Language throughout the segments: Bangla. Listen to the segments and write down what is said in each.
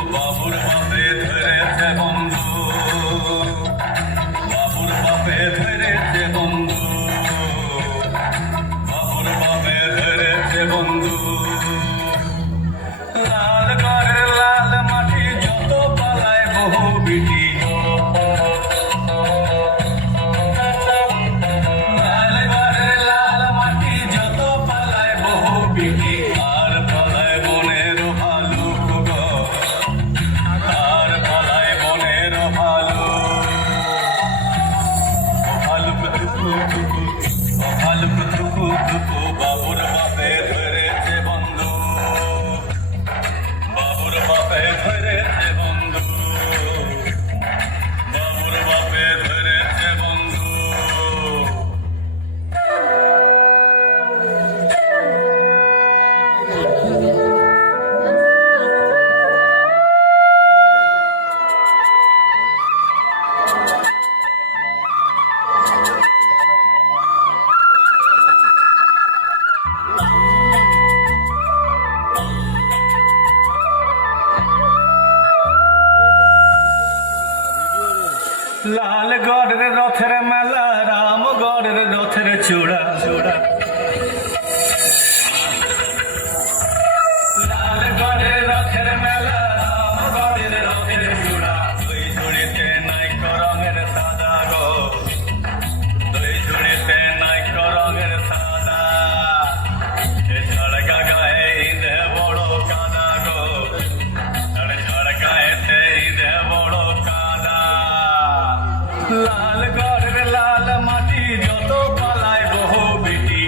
বাবুর বাপে ধরেছে বন্ধু, বাবুর বাপে ধরেছে বন্ধু, বাবুর বাপে ধরেছে বন্ধু। লাল ঘরের লাল মাটি যত পালায় বহু বিটি, লাল ঘরের লাল মাটি যত পালায় বহু বিটি। আর পালায় বনের ভালুক গো, আর পালায় বনের ভালুক, ভালুক টুকু টুকু, ভালুক টুকু টুকু। বাবুর বাপে ধরেছে বন্ধু, বাবুর বাপে ধরেছে বন্ধু, বাবুর বাপে ধরেছে বন্ধু। লাল গড়ের রথের মেলা, রাম গড়ের রথের চূড়া চূড়া। লাল গড়ের রথের মেলা, রাম গড়ের রথের চূড়া। দুই ঝুড়িতে নাইক রঙের সাদা গো, দুই ঝুড়িতে নাইক রঙের সাদা। ঝড়কা গায়ে ইঁদে বড় কাদা গো, ঝড় গায়েতে ইঁদে বড় কাদা। লাল ঘরের লাল মাটি যত পালায় বহু বিটি,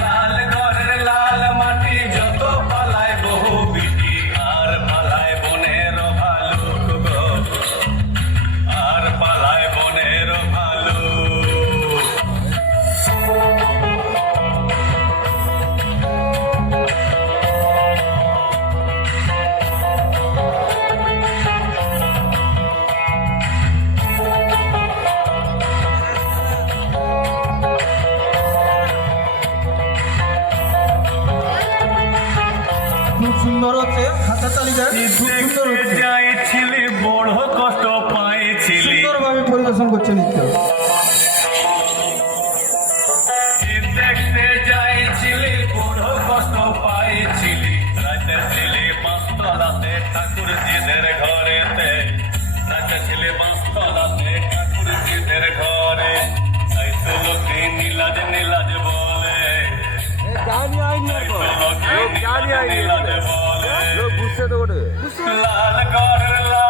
লাল ঘরের লাল মাটি যত পালায় বহু বিটি। আর পালায় বনের ভালুক গো, আর পালায় বনের ভালুক। খুব সুন্দর হচ্ছে, হাতে তালি দেন। খুব সুন্দর হচ্ছে, যাইছিলি বড় কষ্ট পাইছিলি, সুন্দরভাবে পরিবেশন করছে নৃত্য। দেখতে যাইছিলি বড় কষ্ট পাইছিলি। রাতে ছিলি পাঁচতলাতে ঠাকুরজিদের ঘরেতে, রাতে ছিলি পাঁচতলাতে ঠাকুরজিদের ঘরে। তাই তো লোকে নীলাজ নীলাজ বলে, নীলাজ বলে। লাল ঘরের লাল